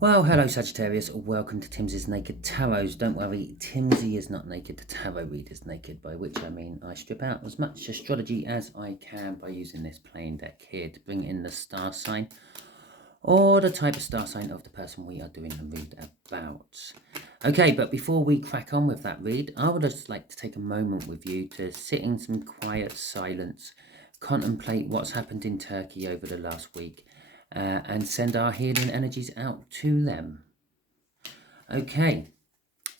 Well, hello Sagittarius, welcome to Timsy's Naked Tarots. Don't worry, Timsy is not naked, the tarot reader's naked, by which I mean I strip out as much astrology as I can by using this plain deck here to bring in the star sign or the type of star sign of the person we are doing the read about. Okay, but before we crack on with that read, I would just like to take a moment with you to sit in some quiet silence, contemplate what's happened in Turkey over the last week, and send our healing energies out to them. Okay,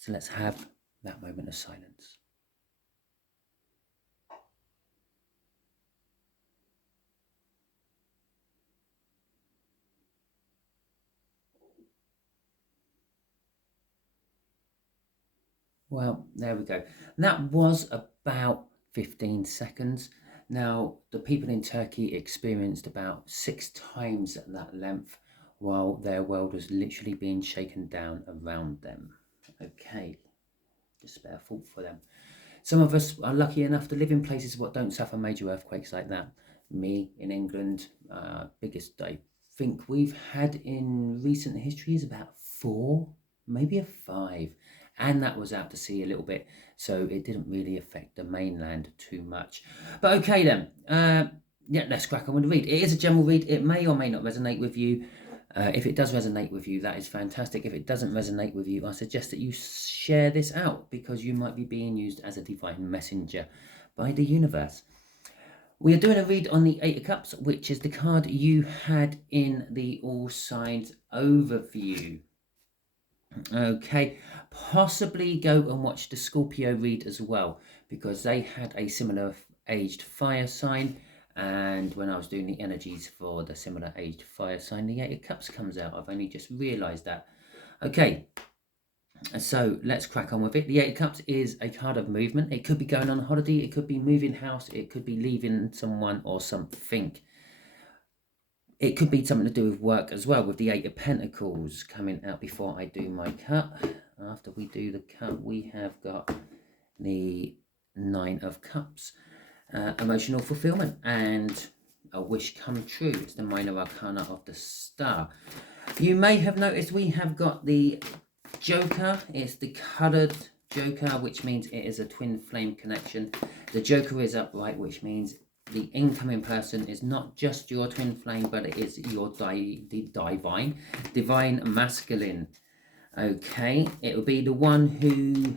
so let's have that moment of silence. Well, there we go. That was about 15 seconds. Now, the people in Turkey experienced about 6 times that length while their world was literally being shaken down around them. Okay, just spare thought for them. Some of us are lucky enough to live in places what don't suffer major earthquakes like that. Me in England, biggest I think we've had in recent history is about 4, maybe a 5. And that was out to sea a little bit, so it didn't really affect the mainland too much. But okay then, yeah, let's crack on with the read. It is a general read. It may or may not resonate with you. If it does resonate with you, that is fantastic. If it doesn't resonate with you, I suggest that you share this out because you might be being used as a divine messenger by the universe. We are doing a read on the Eight of Cups, which is the card you had in the All Signs overview. Okay, possibly go and watch the Scorpio read as well, because they had a similar aged fire sign, and when I was doing the energies for the similar aged fire sign, the Eight of Cups comes out. I've only just realised that. Okay, so let's crack on with it. The Eight of Cups is a card of movement. It could be going on a holiday, it could be moving house, it could be leaving someone or something. It could be something to do with work as well, with the Eight of Pentacles coming out before I do my cut. After we do the cut, we have got the Nine of Cups. Emotional fulfillment and a wish come true. It's the minor arcana of the star. You may have noticed we have got the Joker. It's the coloured Joker, which means it is a twin flame connection. The Joker is upright, which means the incoming person is not just your twin flame, but it is your divine masculine. Okay, it will be the one who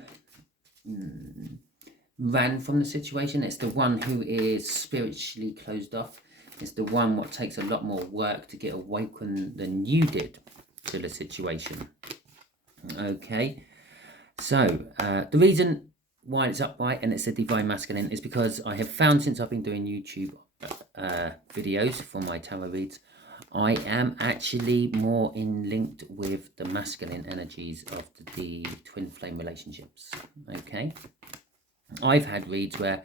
ran from the situation. It's the one who is spiritually closed off. It's the one what takes a lot more work to get awakened than you did to the situation. Okay, so the reason why it's upright and it's a divine masculine is because I have found, since I've been doing YouTube videos for my tarot reads, I am actually more linked with the masculine energies of the twin flame relationships. Okay, I've had reads where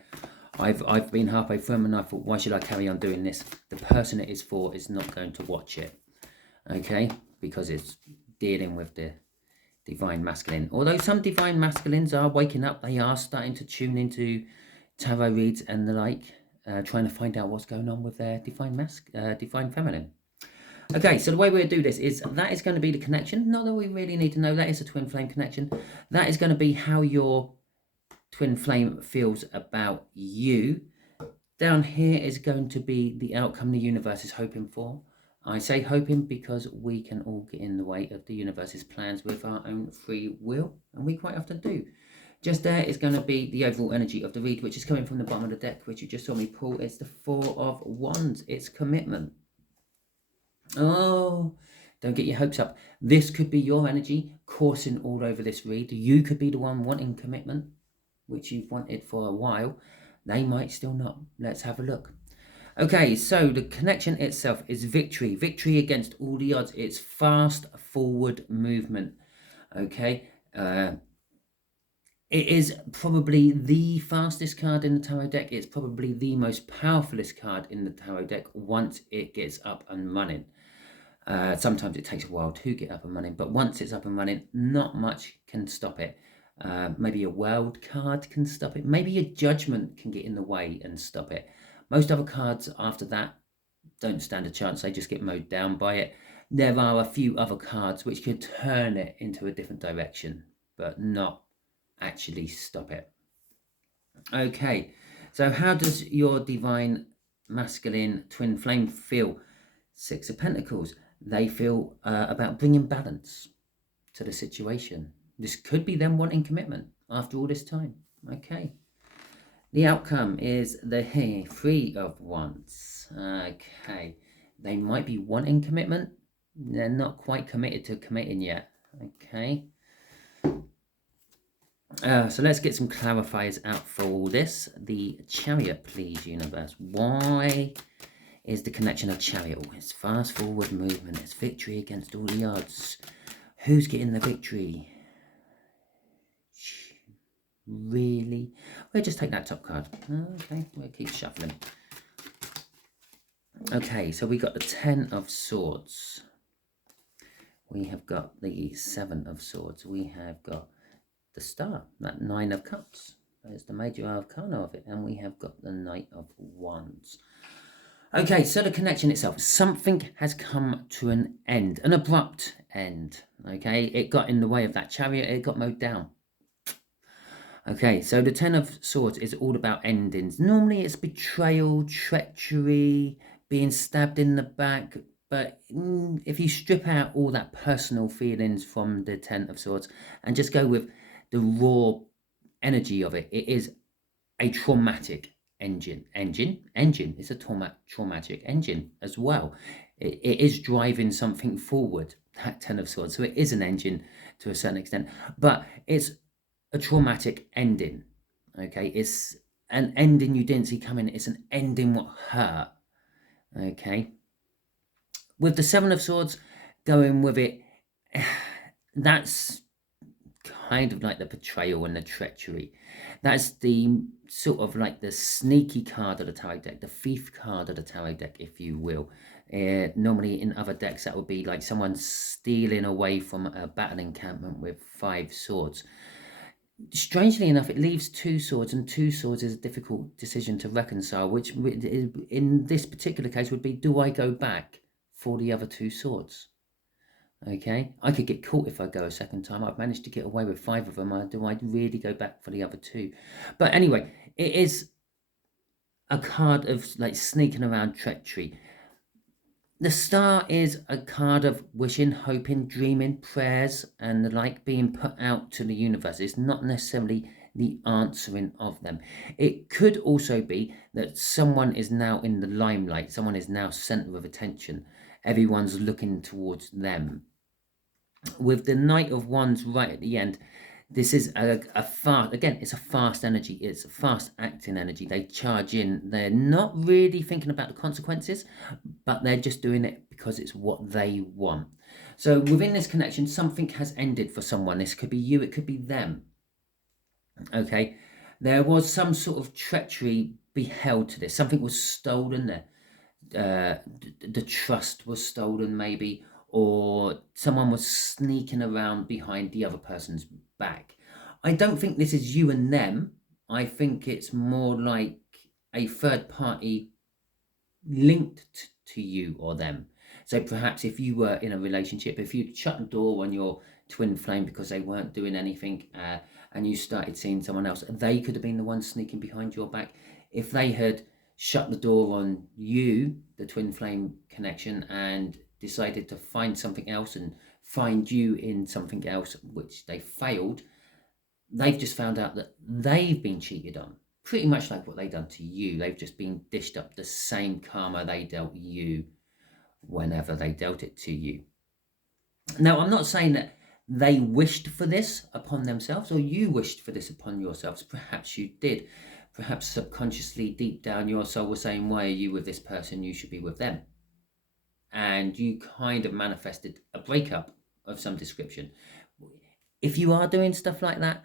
I've been halfway through them and I thought, why should I carry on doing this? The person it is for is not going to watch it. Okay, because it's dealing with the divine masculine. Although some divine masculines are waking up, they are starting to tune into tarot reads and the like, trying to find out what's going on with their divine feminine. Okay, so the way we're going to do this is that is going to be the connection. Not that we really need to know, that is a twin flame connection. That is going to be how your twin flame feels about you. Down here is going to be the outcome the universe is hoping for. I say hoping because we can all get in the way of the universe's plans with our own free will, and we quite often do. Just there is going to be the overall energy of the read, which is coming from the bottom of the deck, which you just saw me pull. It's the Four of Wands. It's commitment. Oh, don't get your hopes up. This could be your energy coursing all over this read. You could be the one wanting commitment, which you've wanted for a while. They might still not. Let's have a look. Okay, so the connection itself is victory. Victory against all the odds. It's fast forward movement. Okay. It is probably the fastest card in the tarot deck. It's probably the most powerfulest card in the tarot deck once it gets up and running. Sometimes it takes a while to get up and running, but once it's up and running, not much can stop it. Maybe a world card can stop it. Maybe a judgment can get in the way and stop it. Most other cards after that don't stand a chance. They just get mowed down by it. there are a few other cards which could turn it into a different direction, but not actually stop it. Okay, so how does your divine masculine twin flame feel? Six of Pentacles. They feel about bringing balance to the situation. This could be them wanting commitment after all this time. Okay. The outcome is the Three of Wands. Okay. They might be wanting commitment. They're not quite committed to committing yet. Okay. So let's get some clarifiers out for all this. The Chariot, please, universe. Why is the connection of Chariot? It's fast forward movement. It's victory against all the odds. Who's getting the victory? Really? We'll just take that top card. Okay, we'll keep shuffling. Okay, so we got the Ten of Swords. We have got the Seven of Swords. We have got the Star, that Nine of Cups. There's the major arcana of it. And we have got the Knight of Wands. Okay, so the connection itself. Something has come to an end, an abrupt end. Okay, it got in the way of that Chariot. It got mowed down. Okay, so the Ten of Swords is all about endings. Normally it's betrayal, treachery, being stabbed in the back. But if you strip out all that personal feelings from the Ten of Swords and just go with the raw energy of it, it is a traumatic engine. It's a traumatic engine as well. It is driving something forward, that Ten of Swords. So it is an engine to a certain extent. But it's a traumatic ending. Okay, it's an ending you didn't see coming. It's an ending what hurt. Okay, with the Seven of Swords going with it, that's kind of like the betrayal and the treachery. That's the sort of like the sneaky card of the tarot deck, the thief card of the tarot deck, if you will. Normally in other decks that would be like someone stealing away from a battle encampment with 5 swords. Strangely enough, it leaves 2 swords, and 2 swords is a difficult decision to reconcile, which in this particular case would be, do I go back for the other 2 swords? Okay, I could get caught if I go a second time. I've managed to get away with 5 of them. Do I really go back for the other 2? But anyway, it is a card of like sneaking around treachery. The Star is a card of wishing, hoping, dreaming, prayers, and the like being put out to the universe. It's not necessarily the answering of them. It could also be that someone is now in the limelight. Someone is now center of attention. Everyone's looking towards them. With the Knight of Wands right at the end, this is a fast, again, it's a fast energy. It's a fast acting energy. They charge in. They're not really thinking about the consequences, but they're just doing it because it's what they want. So within this connection, something has ended for someone. This could be you, it could be them. Okay, there was some sort of treachery beheld to this. Something was stolen there. The trust was stolen maybe, or someone was sneaking around behind the other person's back. I don't think this is you and them. I think it's more like a third party linked to you or them. So perhaps if you were in a relationship, if you'd shut the door on your twin flame because they weren't doing anything, and you started seeing someone else, they could have been the one sneaking behind your back. If they had shut the door on you, the twin flame connection, and decided to find something else and find you in something else, which they failed, they've just found out that they've been cheated on. Pretty much like what they've done to you. They've just been dished up the same karma they dealt you whenever they dealt it to you. Now, I'm not saying that they wished for this upon themselves or you wished for this upon yourselves. Perhaps you did. Perhaps subconsciously, deep down, your soul was saying, why are you with this person? You should be with them. And you kind of manifested a breakup of some description. If you are doing stuff like that,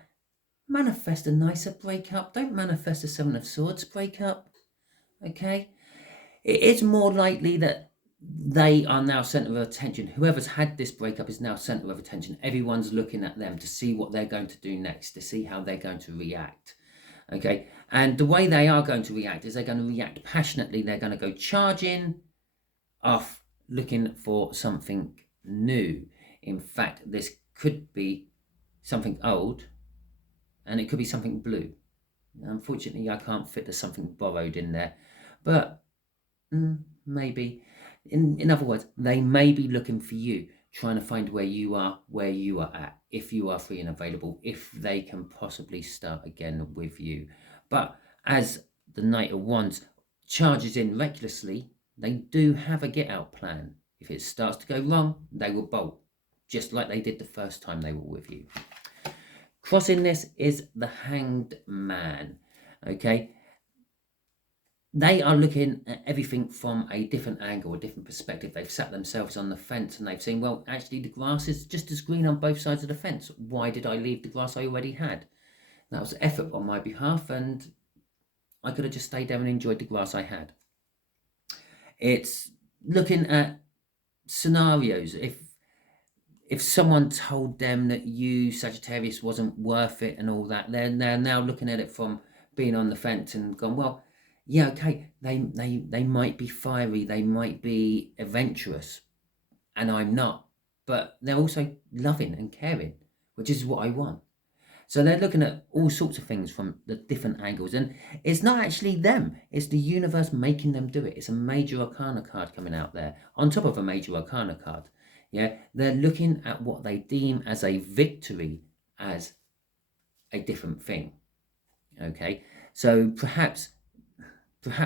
manifest a nicer breakup. Don't manifest a Seven of Swords breakup. Okay? It is more likely that they are now center of attention. Whoever's had this breakup is now center of attention. Everyone's looking at them to see what they're going to do next, to see how they're going to react. Okay? And the way they are going to react is they're going to react passionately. They're going to go charging off looking for something new. In fact, this could be something old, and it could be something blue. Unfortunately, I can't fit the something borrowed in there, but maybe. In other words, they may be looking for you, trying to find where you are at, if you are free and available, if they can possibly start again with you. But as the Knight of Wands charges in recklessly, they do have a get out plan. If it starts to go wrong, they will bolt, just like they did the first time they were with you. Crossing this is the Hanged Man. Okay, they are looking at everything from a different angle, a different perspective. They've sat themselves on the fence and they've seen, well, actually the grass is just as green on both sides of the fence. Why did I leave the grass I already had? That was effort on my behalf, and I could have just stayed there and enjoyed the grass I had. It's looking at scenarios. If someone told them that you, Sagittarius, wasn't worth it and all that, they're now looking at it from being on the fence and gone, well, yeah, okay, they might be fiery, they might be adventurous, and I'm not, but they're also loving and caring, which is what I want. So they're looking at all sorts of things from the different angles, and it's not actually them, it's the universe making them do it. It's a major arcana card coming out there on top of a major arcana card. Yeah, they're looking at what they deem as a victory as a different thing. Okay, so perhaps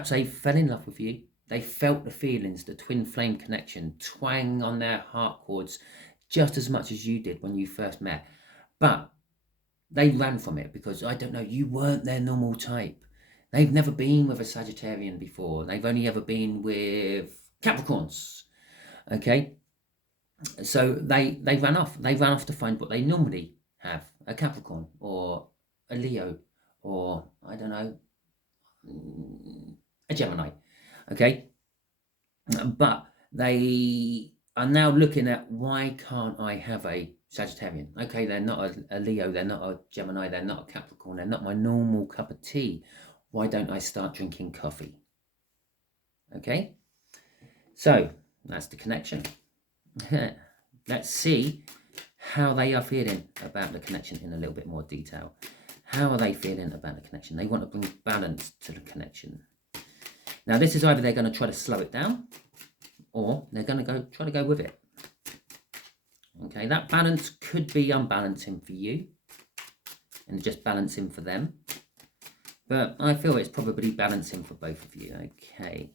they fell in love with you. They felt the feelings, the twin flame connection twang on their heart chords just as much as you did when you first met. But they ran from it because, I don't know, you weren't their normal type. They've never been with a Sagittarian before. They've only ever been with Capricorns. Okay, so they ran off. They ran off to find what they normally have, a Capricorn or a Leo or, I don't know, a Gemini. Okay, but they are now looking at, why can't I have a Sagittarian? Okay, they're not a Leo, they're not a Gemini, they're not a Capricorn, they're not my normal cup of tea. Why don't I start drinking coffee? Okay, so that's the connection. Let's see how they are feeling about the connection in a little bit more detail. How are they feeling about the connection? They want to bring balance to the connection. Now, this is either they're going to try to slow it down, or they're going to try to go with it. Okay, that balance could be unbalancing for you and just balancing for them. But I feel it's probably balancing for both of you. Okay.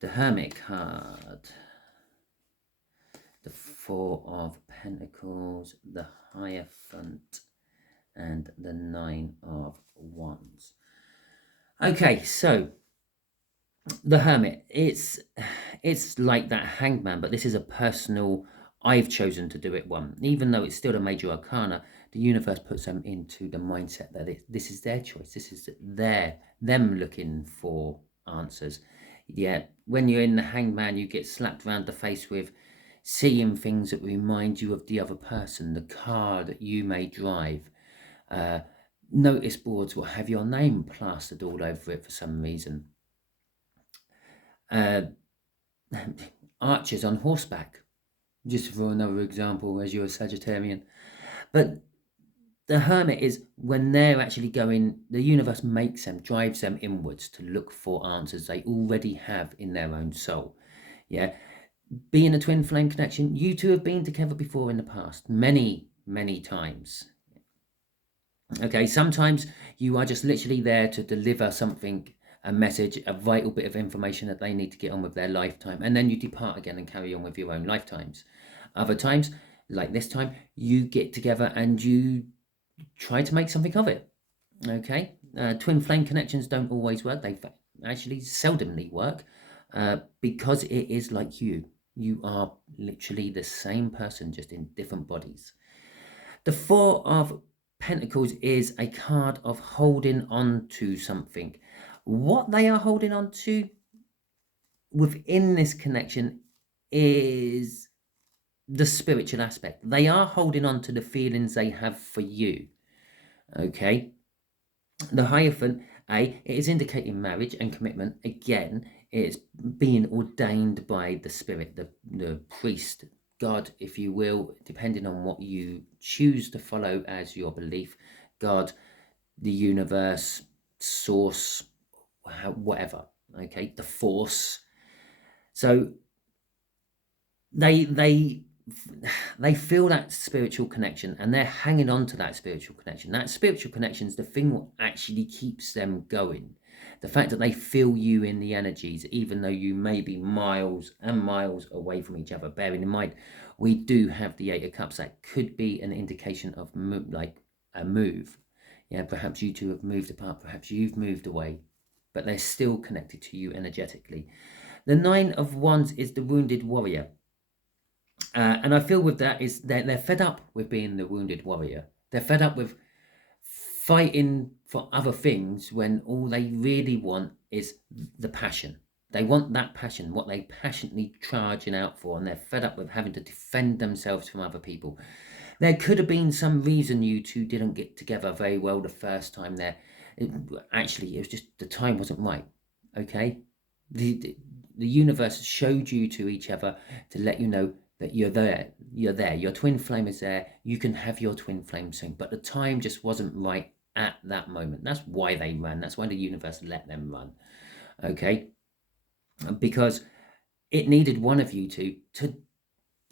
The Hermit card. The Four of Pentacles. The Hierophant. And the Nine of Wands. Okay, so the Hermit, it's like that Hangman, but this is a personal, I've chosen to do it one. Even though it's still a major arcana, the universe puts them into the mindset that this is their choice. This is them looking for answers. Yeah, when you're in the Hangman, you get slapped around the face with seeing things that remind you of the other person, the car that you may drive. Notice boards will have your name plastered all over it for some reason. Archers on horseback, just for another example, as you're a Sagittarian. But the Hermit is when they're actually going, the universe makes them, drives them inwards to look for answers they already have in their own soul. Yeah, being a twin flame connection, you two have been together before in the past, many times. Okay, sometimes you are just literally there to deliver something, a message, a vital bit of information that they need to get on with their lifetime, and then you depart again and carry on with your own lifetimes. Other times, like this time, you get together and you try to make something of it. Okay, twin flame connections don't always work. They actually seldomly work because it is like you are literally the same person, just in different bodies. The Four of Pentacles is a card of holding on to something. What they are holding on to within this connection is the spiritual aspect. They are holding on to the feelings they have for you. Okay. The Hierophant, it is indicating marriage and commitment. Again, It's being ordained by the spirit, the priest, God, if you will, depending on what you choose to follow as your belief. God, the universe, source, whatever, okay, the force. So they feel that spiritual connection, and they're hanging on to that spiritual connection. That spiritual connection is the thing that actually keeps them going. The fact that they feel you in the energies, even though you may be miles and miles away from each other. Bearing in mind, we do have the Eight of Cups. That could be an indication of like a move. Yeah, perhaps you two have moved apart, perhaps you've moved away, but they're still connected to you energetically. The Nine of Wands is the wounded warrior. And I feel with that is they're fed up with being the wounded warrior. They're fed up with fighting for other things when all they really want is the passion. They want that passion, what they passionately charging out for, and they're fed up with having to defend themselves from other people. There could have been some reason you two didn't get together very well the first time there. Actually, it was just the time wasn't right, okay? The universe showed you to each other to let you know that you're there, your twin flame is there, you can have your twin flame soon, but the time just wasn't right at that moment. That's why they ran, that's why the universe let them run, okay? Because it needed one of you two to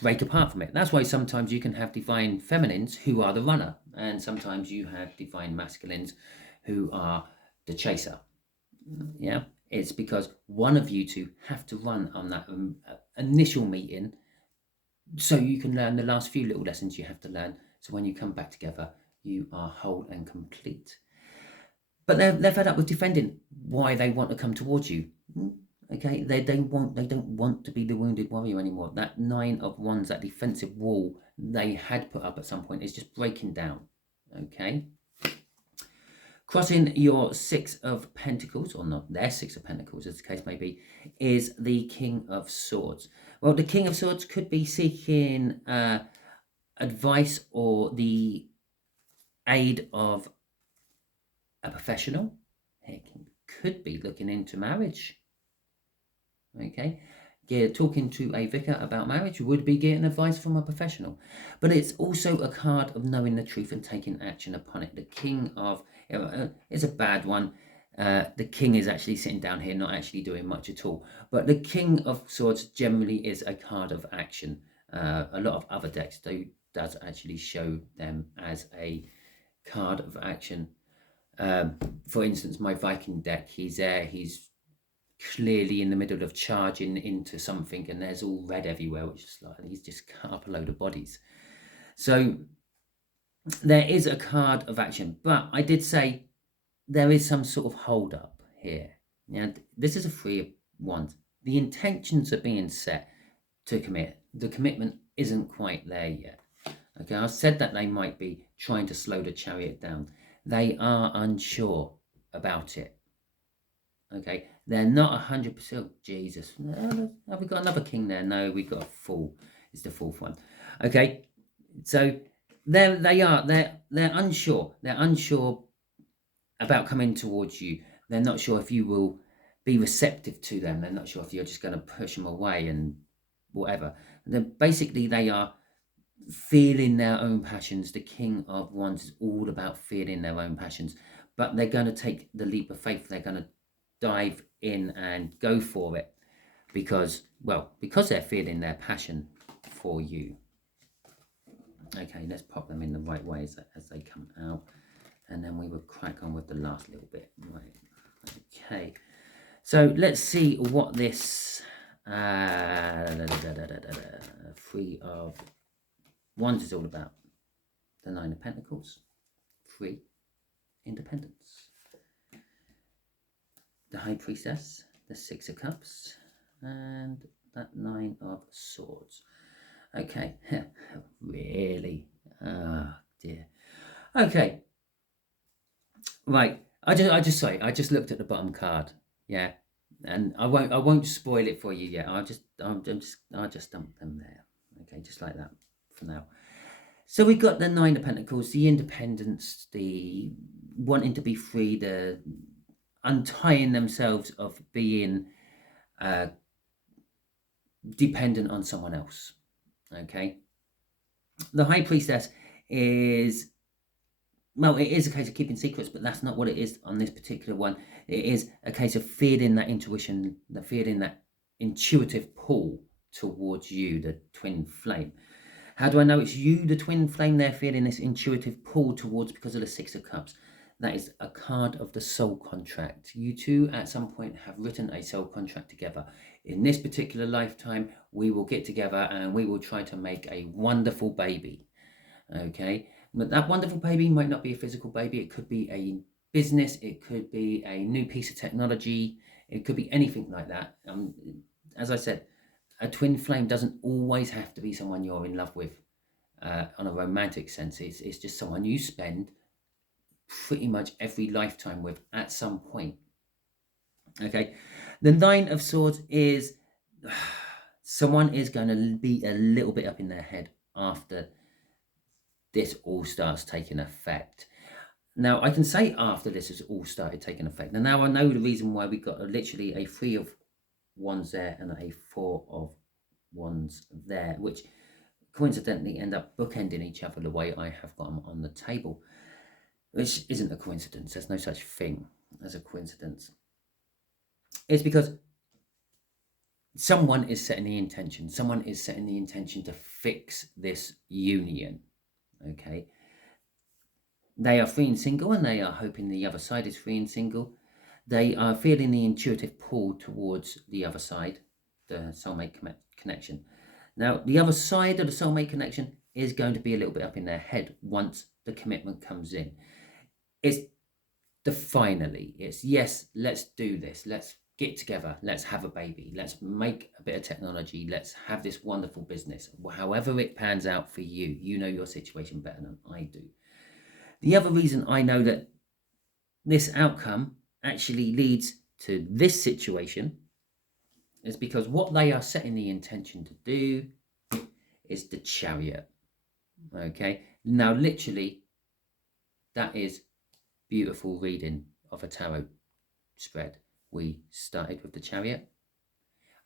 break apart from it. That's why sometimes you can have divine feminines who are the runner, and sometimes you have divine masculines who are the chaser. Yeah, it's because one of you two have to run on that initial meeting, so you can learn the last few little lessons you have to learn, so when you come back together you are whole and complete. But they're fed up with defending why they want to come towards you. Okay, they don't want to be the wounded warrior anymore. That Nine of Wands, that defensive wall they had put up at some point, is just breaking down. Okay, crossing your Six of Pentacles, or not their Six of Pentacles as the case may be, is the King of Swords. Well, the King of Swords could be seeking advice or the aid of a professional. It could be looking into marriage. Okay, talking to a vicar about marriage would be getting advice from a professional. But it's also a card of knowing the truth and taking action upon it. The King of is a bad one. The King is actually sitting down here, not actually doing much at all. But the King of Swords generally is a card of action. A lot of other decks does actually show them as a card of action. For instance, my Viking deck, he's there, he's clearly in the middle of charging into something, and there's all red everywhere, which is like he's just cut up a load of bodies. So there is a card of action, but I did say there is some sort of hold up here. Now, this is a Three of Wands. The intentions are being set to commit. The commitment isn't quite there yet. Okay, I said that they might be trying to slow the chariot down. They are unsure about it. Okay, they're not 100%. Jesus, have we got another king there? No, we got a fool. It's the fourth one. Okay, so they're unsure. They're unsure about coming towards you. They're not sure if you will be receptive to them. They're not sure if you're just going to push them away and whatever. Basically, they are feeling their own passions. The King of Wands is all about feeling their own passions, but they're going to take the leap of faith. They're going to dive in and go for it because they're feeling their passion for you. Okay, let's pop them in the right way as they come out, and then we will crack on with the last little bit. Right. Okay, so let's see what this Three of Wands is all about. The Nine of Pentacles, free, independence. The High Priestess, the Six of Cups, and that Nine of Swords. Okay, really? Oh dear. Okay, right. I just looked at the bottom card, yeah, and I won't spoil it for you yet. I'll just dump them there. Okay, just like that for now. So we got the Nine of Pentacles, the independence, the wanting to be free, the untying themselves of being dependent on someone else. Okay. The High Priestess is, well, it is a case of keeping secrets, but that's not what it is on this particular one. It is a case of feeling that intuition, feeling that intuitive pull towards you, the twin flame. How do I know it's you, the twin flame, they're feeling this intuitive pull towards because of the Six of Cups? That is a card of the soul contract. You two at some point have written a soul contract together. In this particular lifetime, we will get together and we will try to make a wonderful baby. Okay, but that wonderful baby might not be a physical baby. It could be a business. It could be a new piece of technology. It could be anything like that. As I said, a twin flame doesn't always have to be someone you're in love with on a romantic sense. It's just someone you spend pretty much every lifetime with at some point. Okay, the Nine of Swords is someone is going to be a little bit up in their head after this all starts taking effect. Now, I can say after this has all started taking effect. And now I know the reason why we got literally a 3 of Wands there and a 4 of Wands there, which coincidentally end up bookending each other the way I have got them on the table, which isn't a coincidence. There's no such thing as a coincidence. It's because someone is setting the intention. Someone is setting the intention to fix this union. Okay. They are free and single, and they are hoping the other side is free and single. They are feeling the intuitive pull towards the other side, the soulmate connection. Now, the other side of the soulmate connection is going to be a little bit up in their head once the commitment comes in. It's the finally. It's yes, let's do this. Let's get together. Let's have a baby. Let's make a bit of technology. Let's have this wonderful business. However it pans out for you, you know your situation better than I do. The other reason I know that this outcome actually leads to this situation is because what they are setting the intention to do is the Chariot. Okay, now literally that is beautiful reading of a tarot spread. We started with the Chariot.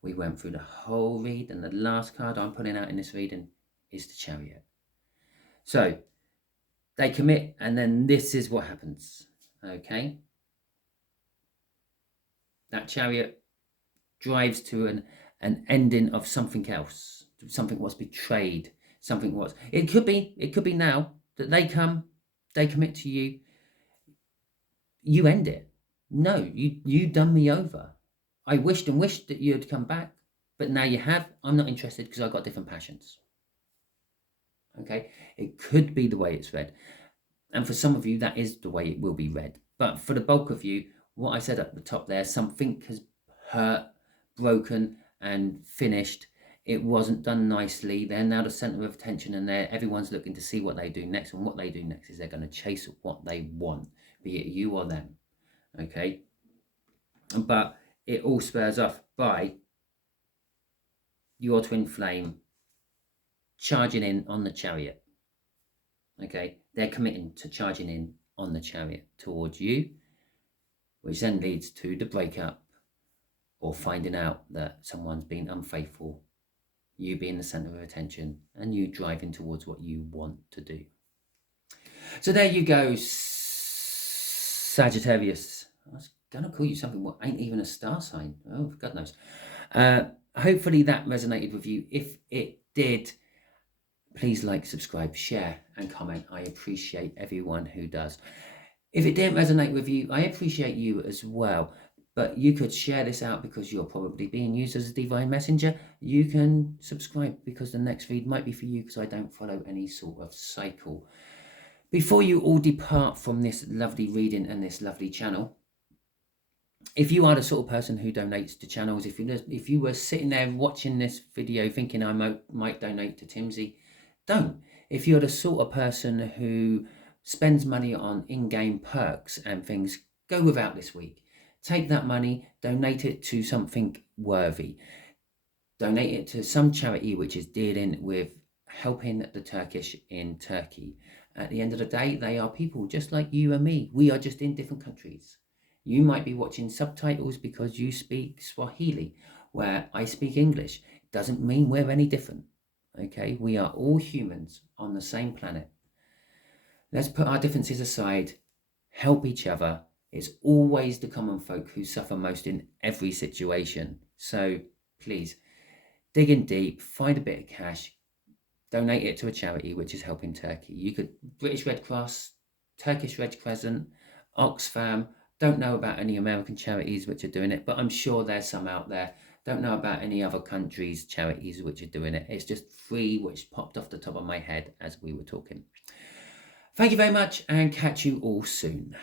We went through the whole read, and the last card I'm putting out in this reading is the Chariot. So they commit, and then this is what happens. Okay, that Chariot drives to an ending of something else. Something was betrayed. Something was. It could be now that they come, they commit to you. You end it. No, you done me over. I wished and wished that you'd come back, but now you have. I'm not interested because I've got different passions. Okay, it could be the way it's read. And for some of you, that is the way it will be read. But for the bulk of you, what I said at the top there, something has hurt, broken, and finished. It wasn't done nicely. They're now the center of attention, and everyone's looking to see what they do next. And what they do next is they're going to chase what they want, be it you or them. Okay? But it all spurs off by your twin flame charging in on the Chariot. Okay? They're committing to charging in on the Chariot towards you, which then leads to the breakup or finding out that someone's been unfaithful, you being the center of attention, and you driving towards what you want to do. So there you go, Sagittarius. I was going to call you something what ain't even a star sign. Oh, God knows. Hopefully that resonated with you. If it did, please like, subscribe, share, and comment. I appreciate everyone who does. If it didn't resonate with you, I appreciate you as well. But you could share this out because you're probably being used as a divine messenger. You can subscribe because the next read might be for you because I don't follow any sort of cycle. Before you all depart from this lovely reading and this lovely channel, if you are the sort of person who donates to channels, if you were sitting there watching this video thinking I might donate to Timsy, don't. If you're the sort of person who spends money on in-game perks and things, go without this week. Take that money, donate it to something worthy. Donate it to some charity which is dealing with helping the Turkish in Turkey. At the end of the day, they are people just like you and me. We are just in different countries. You might be watching subtitles because you speak Swahili. where I speak English. It doesn't mean we're any different. Okay, we are all humans on the same planet. Let's put our differences aside, help each other. It's always the common folk who suffer most in every situation. So please dig in deep, find a bit of cash, donate it to a charity which is helping Turkey. You could British Red Cross, Turkish Red Crescent, Oxfam. Don't know about any American charities which are doing it, but I'm sure there's some out there. Don't know about any other countries' charities which are doing it. It's just three which popped off the top of my head as we were talking. Thank you very much and catch you all soon.